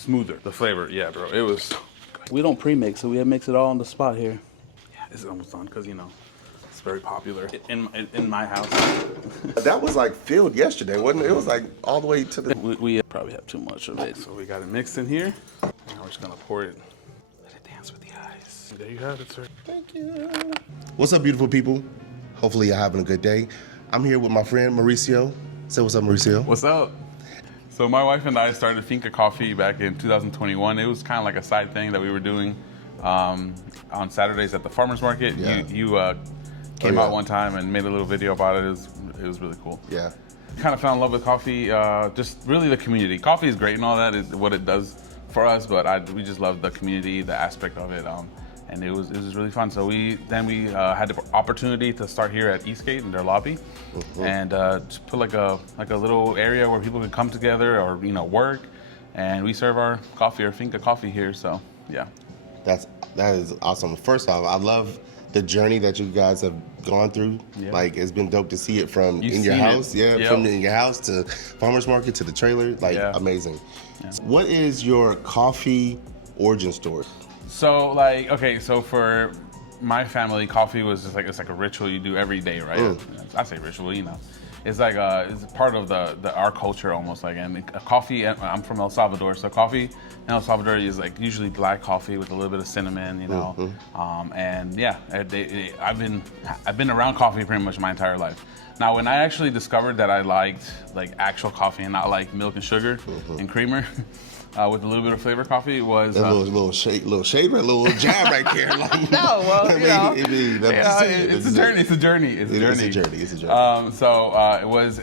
smoother. The flavor, yeah, bro. It was. We don't pre-mix, so we mix it all on the spot here. Yeah, it's almost done because it's very popular in my house. That was like filled yesterday, wasn't it? It was like all the way to the. We probably have too much of it. So we got it mixed in here. Now we're just gonna pour it. Let it dance with the ice. There you have it, sir. Thank you. What's up, beautiful people? Hopefully you're having a good day. I'm here with my friend Mauricio. Say what's up, Mauricio. What's up? So my wife and I started Finca Coffee back in 2021. It was kind of like a side thing that we were doing on Saturdays at the farmers market. Yeah. You came out one time and made a little video about it. It was really cool. Yeah. Kind of fell in love with coffee. Just really the community. Coffee is great and all that, is what it does for us, but we just love the community, the aspect of it. And it was really fun. So we had the opportunity to start here at Eastgate in their lobby, and just put like a little area where people could come together or work, and we serve our coffee, our Finca Coffee here. So yeah, that is awesome. First off, I love the journey that you guys have gone through. Yeah. Like, it's been dope to see it from You've in your seen house, it. from in your house to farmers market to the trailer. Like, amazing. Yeah. What is your coffee origin story? So so for my family, coffee was just it's like a ritual you do every day, right? I say ritual, it's like it's part of our culture almost. And coffee. I'm from El Salvador, so coffee in El Salvador is like usually black coffee with a little bit of cinnamon, and yeah, I've been around coffee pretty much my entire life. Now, when I actually discovered that I liked like actual coffee and not like milk and sugar and creamer. With a little bit of flavor coffee was a little shade, a little jab right there. Like, no, well, it's a journey. It's a journey. So it was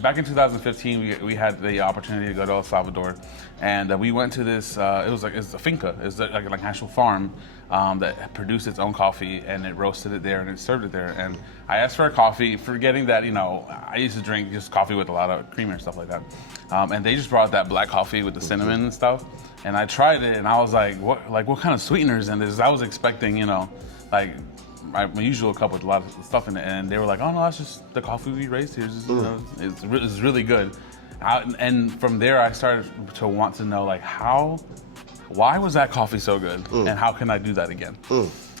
back in 2015. We had the opportunity to go to El Salvador, and we went to this. It's a finca. It's like an actual farm that produced its own coffee, and it roasted it there and it served it there. And I asked for a coffee, forgetting that I used to drink just coffee with a lot of creamer and stuff like that. And they just brought that black coffee with the cinnamon and stuff. And I tried it, and I was like, what kind of sweeteners in this? I was expecting, like my usual cup with a lot of stuff in it. And they were like, oh no, that's just the coffee we raised here. It's really good. And from there, I started to want to know, like, why was that coffee so good? And how can I do that again?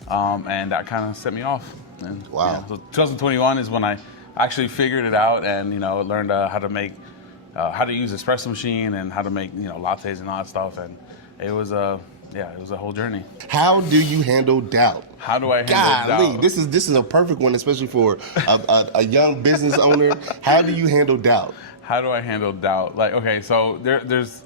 And that kind of set me off. And, wow. Yeah, so 2021 is when I actually figured it out and, learned how to make, how to use espresso machine and how to make, lattes and all that stuff. And it was it was a whole journey. How do you handle doubt? How do I handle doubt? This is a perfect one, especially for a young business owner. How do you handle doubt? How do I handle doubt? Like, okay, so there's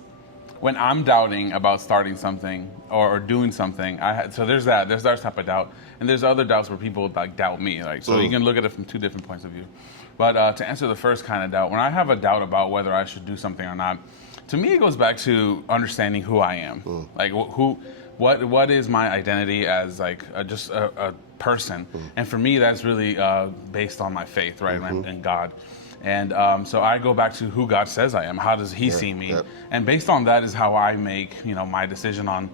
when I'm doubting about starting something or doing something, there's that type of doubt, and there's other doubts where people like doubt me. Like, so you can look at it from two different points of view. But to answer the first kind of doubt, when I have a doubt about whether I should do something or not, to me it goes back to understanding who I am. Like what is my identity as like just a person, and for me that's really based on my faith, right, in God. And so I go back to who God says I am. How does He see me? Yep. And based on that is how I make my decision on,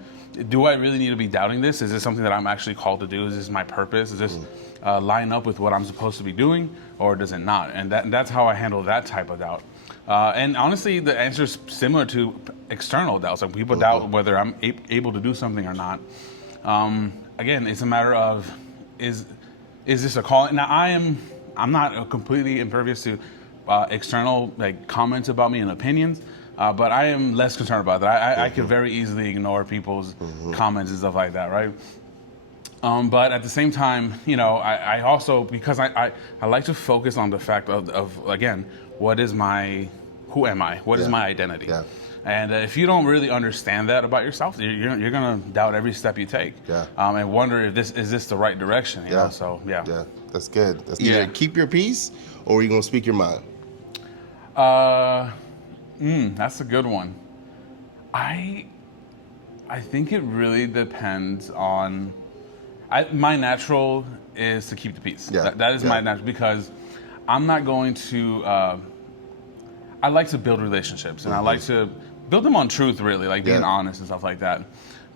do I really need to be doubting this? Is this something that I'm actually called to do? Is this my purpose? Is this line up with what I'm supposed to be doing, or does it not? And that's how I handle that type of doubt. And honestly, the answer is similar to external doubts. Like, people doubt whether I'm able to do something or not. Again, it's a matter of, is this a calling? Now, I'm not completely impervious to external comments about me and opinions, but I am less concerned about that. I can very easily ignore people's comments and stuff like that, right? But at the same time, I also, because I like to focus on the fact of again, who am I? What is my identity? Yeah. And if you don't really understand that about yourself, you're gonna doubt every step you take. Yeah. And wonder if this is the right direction. You know? So yeah. Yeah, that's good. That's either keep your peace or you're gonna speak your mind. That's a good one. I think it really depends on. My natural is to keep the peace. Yeah. That is my natural, because I'm not going to. I like to build relationships, and I like to build them on truth, really, like being honest and stuff like that.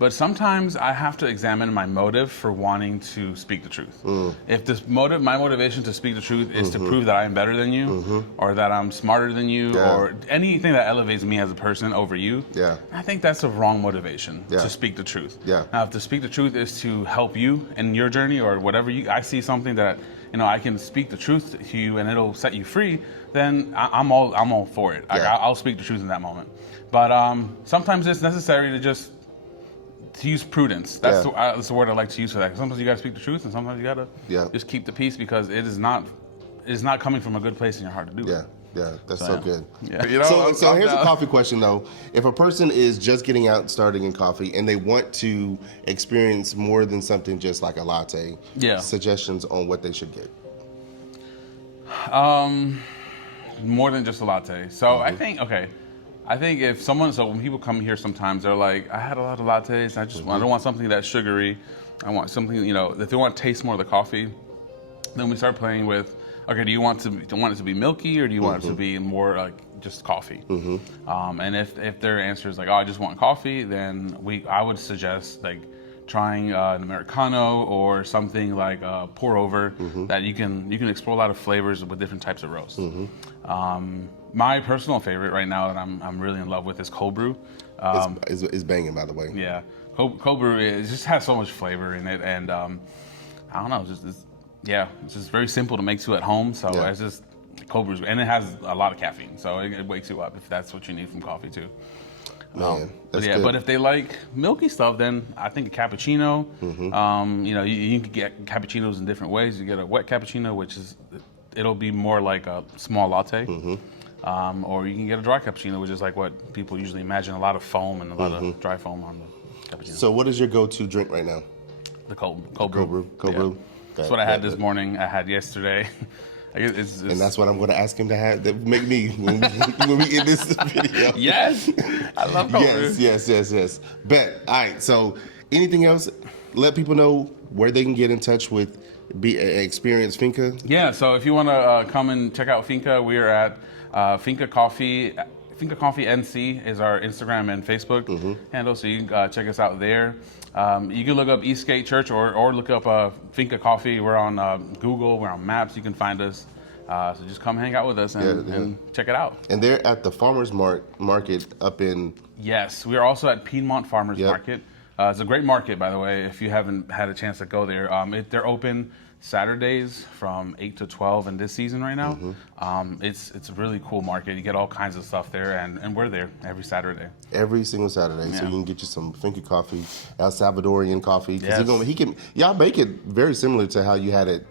But sometimes I have to examine my motive for wanting to speak the truth. If my motivation to speak the truth is to prove that I am better than you, or that I'm smarter than you, or anything that elevates me as a person over you, I think that's a wrong motivation to speak the truth. Now, if to speak the truth is to help you in your journey or whatever, I see something that I can speak the truth to you and it'll set you free, then I'm all for it. I'll speak the truth in that moment. But sometimes it's necessary to use prudence. That's the word I like to use for that. Sometimes you gotta speak the truth, and sometimes you gotta just keep the peace, because it is not coming from a good place in your heart to do it. Yeah, that's so good. Yeah. So here's a coffee question though. If a person is just getting out, starting in coffee, and they want to experience more than something just like a latte, suggestions on what they should get? More than just a latte. So I think if when people come here sometimes, they're like, I had a lot of lattes, and I don't want something that's sugary. I want something, if they want to taste more of the coffee, then we start playing with, okay, do you want it to be milky, or do you want it to be more like just coffee? And if their answer is like, oh, I just want coffee, then I would suggest like trying an Americano or something like pour over, that you can explore a lot of flavors with different types of roasts. My personal favorite right now that I'm really in love with is cold brew. It's banging, by the way. Yeah, cold brew, it just has so much flavor in it, and I don't know, it's just very simple to make too at home. So it's just cold brew, and it has a lot of caffeine, so it wakes you up if that's what you need from coffee too. Man, that's good. But if they like milky stuff, then I think a cappuccino. You can get cappuccinos in different ways. You get a wet cappuccino, which it'll be more like a small latte. Or you can get a dry cappuccino, which is like what people usually imagine, a lot of foam and a lot of dry foam on the cappuccino. So what is your go-to drink right now? The cold brew. Cold brew. That's what I had this morning. I had yesterday. And that's what I'm going to ask him to have. That make me when we end this video. Yes, I love cold brew. Yes. Bet. All right. So, anything else? Let people know where they can get in touch with Experience Finca. Yeah. So if you want to come and check out Finca, we are at Finca Coffee. Finca Coffee NC is our Instagram and Facebook handle, so you can check us out there. You can look up Eastgate Church or look up Finca Coffee. We're on Google, we're on Maps, you can find us. So just come hang out with us and check it out. And they're at the Farmers Market up in... Yes, we are also at Piedmont Farmers Market. It's a great market, by the way, if you haven't had a chance to go there. They're open Saturdays from 8 to 12 in this season right now. It's a really cool market. You get all kinds of stuff there, and we're there every Saturday. Every single Saturday, so you can get you some Finca coffee, El Salvadorian coffee. Yes. Y'all make it very similar to how you had it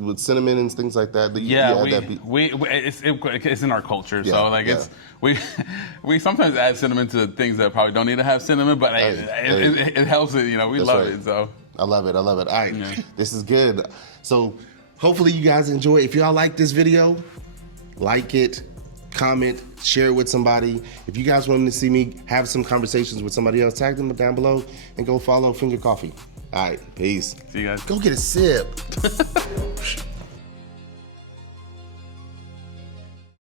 with cinnamon and things like that. It's in our culture. We sometimes add cinnamon to things that probably don't need to have cinnamon, but it helps it. We love it. So. I love it. All right, This is good. So hopefully you guys enjoy. If y'all like this video, like it, comment, share it with somebody. If you guys want to see me have some conversations with somebody else, tag them down below and go follow Finca Coffee. All right, peace. See you guys. Go get a sip.